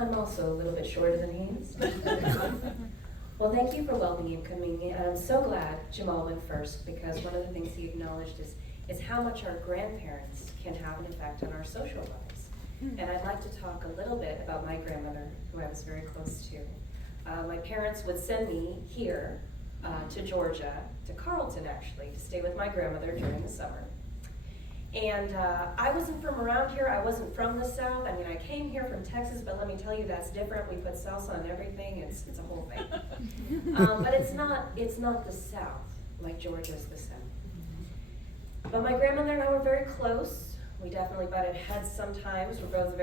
I'm also a little bit shorter than he is. Well, thank you for welcoming me, and I'm so glad Jamal went first, because one of the things he acknowledged is how much our grandparents can have an effect on our social lives. And I'd like to talk a little bit about my grandmother, who I was very close to. My parents would send me here to Georgia, to Carlton actually, to stay with my grandmother during the summer. And I wasn't from around here. I wasn't from the South. I mean, I came here from Texas, but let me tell you, that's different. We put salsa on everything. It's a whole thing. But it's not the South like Georgia's the South. But my grandmother and I were very close. We definitely butted heads sometimes. We're both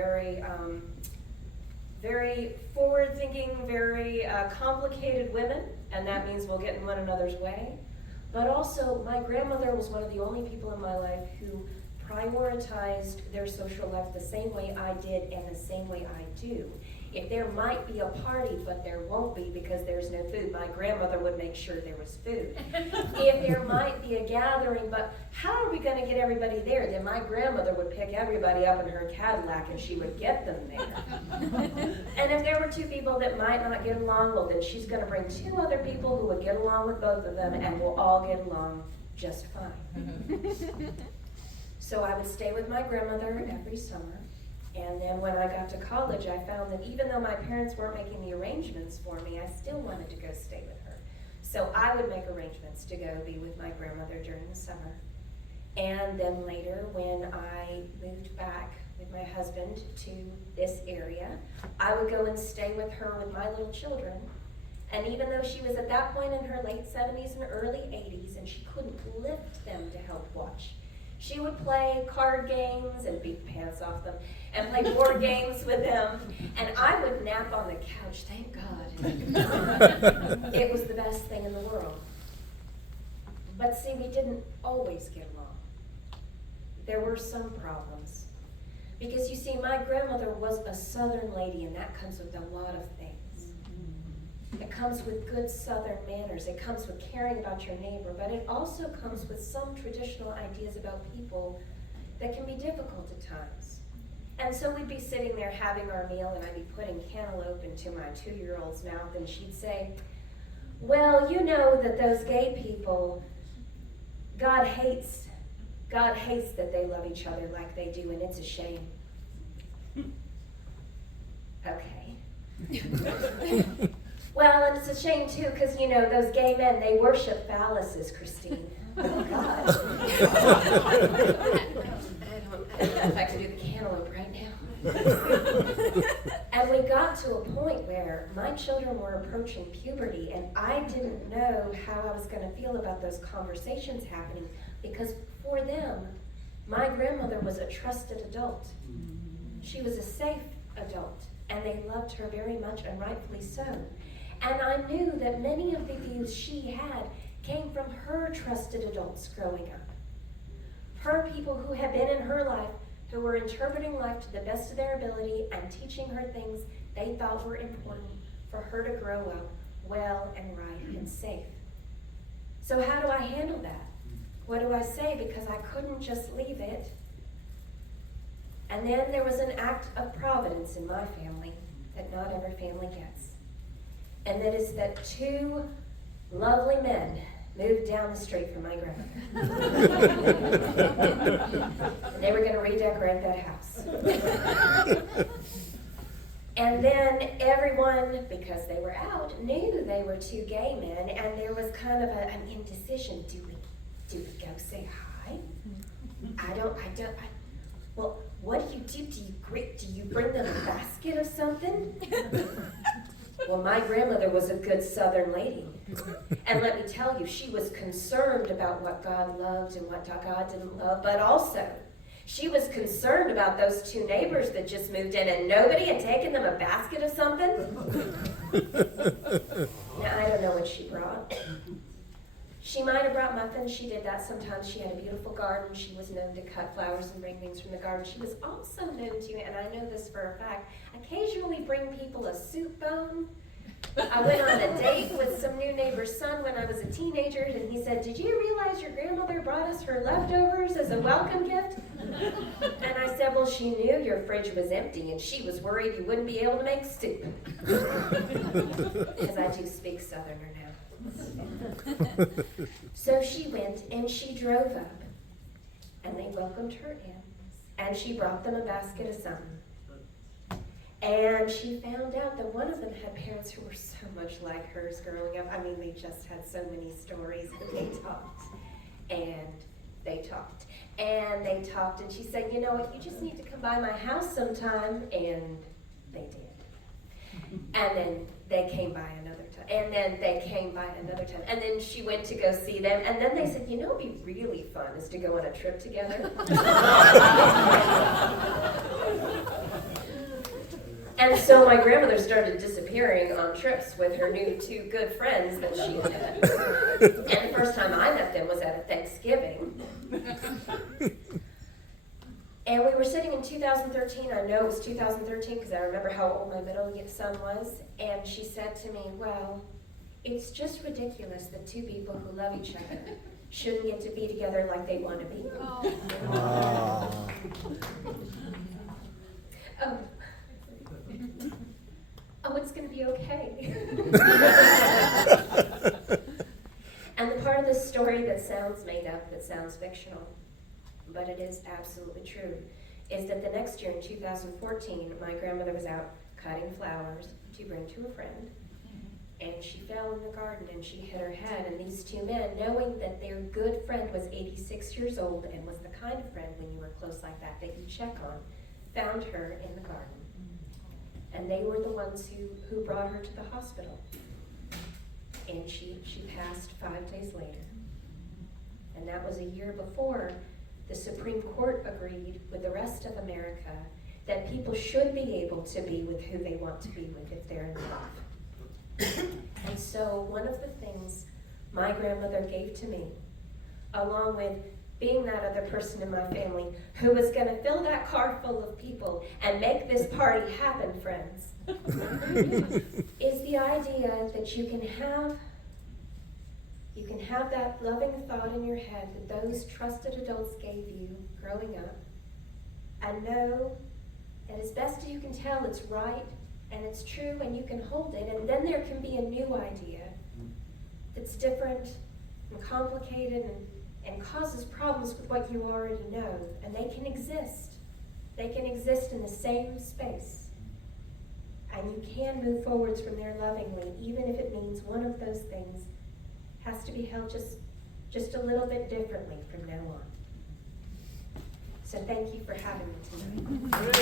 very forward-thinking, very complicated women, and that means we'll get in one another's way. But also, my grandmother was one of the only people in my life who prioritized their social life the same way I did and the same way I do. If there might be a party, but there won't be because there's no food, my grandmother would make sure there was food. If there might be a gathering, but how are we going to get everybody there? Then my grandmother would pick everybody up in her Cadillac and she would get them there. And if there were two people that might not get along, well, then she's going to bring two other people who would get along with both of them, and we'll all get along just fine. So I would stay with my grandmother every summer. And then when I got to college, I found that even though my parents weren't making the arrangements for me, I still wanted to go stay with her. So I would make arrangements to go be with my grandmother during the summer. And then later, when I moved back with my husband to this area, I would go and stay with her with my little children. And even though she was at that point in her late 70s and early 80s, and she couldn't lift them to help watch, she would play card games and beat the pants off them and play board games with them. And I would nap on the couch, thank God. It was the best thing in the world. But see, we didn't always get along. There were some problems. Because you see, my grandmother was a Southern lady, and that comes with a lot of things. It comes with good Southern manners. It comes with caring about your neighbor, but it also comes with some traditional ideas about people that can be difficult at times. And so we'd be sitting there having our meal, and I'd be putting cantaloupe into my 2-year-old's mouth, and she'd say, well, you know that those gay people, God hates that they love each other like they do, and it's a shame. Okay. Well, and it's a shame, too, because, you know, those gay men, they worship phalluses, Christine. Oh, God. I don't know if I can do the cantaloupe right now. And we got to a point where my children were approaching puberty, and I didn't know how I was going to feel about those conversations happening, because for them, my grandmother was a trusted adult. She was a safe adult, and they loved her very much, and rightfully so. And I knew that many of the views she had came from her trusted adults growing up. Her people who had been in her life, who were interpreting life to the best of their ability and teaching her things they thought were important for her to grow up well and right and safe. So how do I handle that? What do I say? Because I couldn't just leave it. And then there was an act of providence in my family that not every family gets. And that is that 2 lovely men moved down the street from my grandmother. And they were going to redecorate that house. And then everyone, because they were out, knew they were 2 gay men, and there was kind of an indecision. Do we go say hi? Well, what do? Do you bring them a basket of something? Well, my grandmother was a good Southern lady. And let me tell you, she was concerned about what God loved and what God didn't love, but also she was concerned about those 2 neighbors that just moved in and nobody had taken them a basket of something. Now, I don't know what she brought. She might have brought muffins. She did that sometimes. She had a beautiful garden. She was known to cut flowers and bring things from the garden. She was also known to, and I know this for a fact, occasionally bring people a soup bone I went on a date with some new neighbor's son when I was a teenager, and he said, "Did you realize your grandmother brought us her leftovers as a welcome gift?" And I said, "Well, she knew your fridge was empty, and she was worried you wouldn't be able to make soup." Because I do speak Southerner now. So she went, and she drove up, and they welcomed her in, and she brought them a basket of something. And she found out that one of them had parents who were so much like hers growing up. I mean, they just had so many stories, and they talked, and they talked, and they talked. And she said, "You know what, you just need to come by my house sometime," and they did. And then they came by another time, and then they came by another time. And then she went to go see them, and then they said, "You know what would be really fun is to go on a trip together." And so my grandmother started disappearing on trips with her new two good friends that she had. And the first time I met them was at a Thanksgiving. And we were sitting in 2013, I know it was 2013 because I remember how old my middle son was. And she said to me, "Well, it's just ridiculous that two people who love each other shouldn't get to be together like they want to be." Oh, it's going to be okay. And the part of this story that sounds made up, that sounds fictional, but it is absolutely true, is that the next year in 2014, my grandmother was out cutting flowers to bring to a friend, and she fell in the garden and she hit her head, and these two men, knowing that their good friend was 86 years old and was the kind of friend when you were close like that you check on, found her in the garden. And they were the ones who brought her to the hospital. And she passed 5 days later. And that was a year before the Supreme Court agreed with the rest of America that people should be able to be with who they want to be with if they're in love. And so one of the things my grandmother gave to me, along with being that other person in my family who was going to fill that car full of people and make this party happen, friends, is the idea that you can have that loving thought in your head that those trusted adults gave you growing up, and know that as best as you can tell it's right and it's true and you can hold it, and then there can be a new idea that's different and complicated and causes problems with what you already know, and they can exist. They can exist in the same space. And you can move forwards from there lovingly, even if it means one of those things has to be held just a little bit differently from now on. So thank you for having me tonight.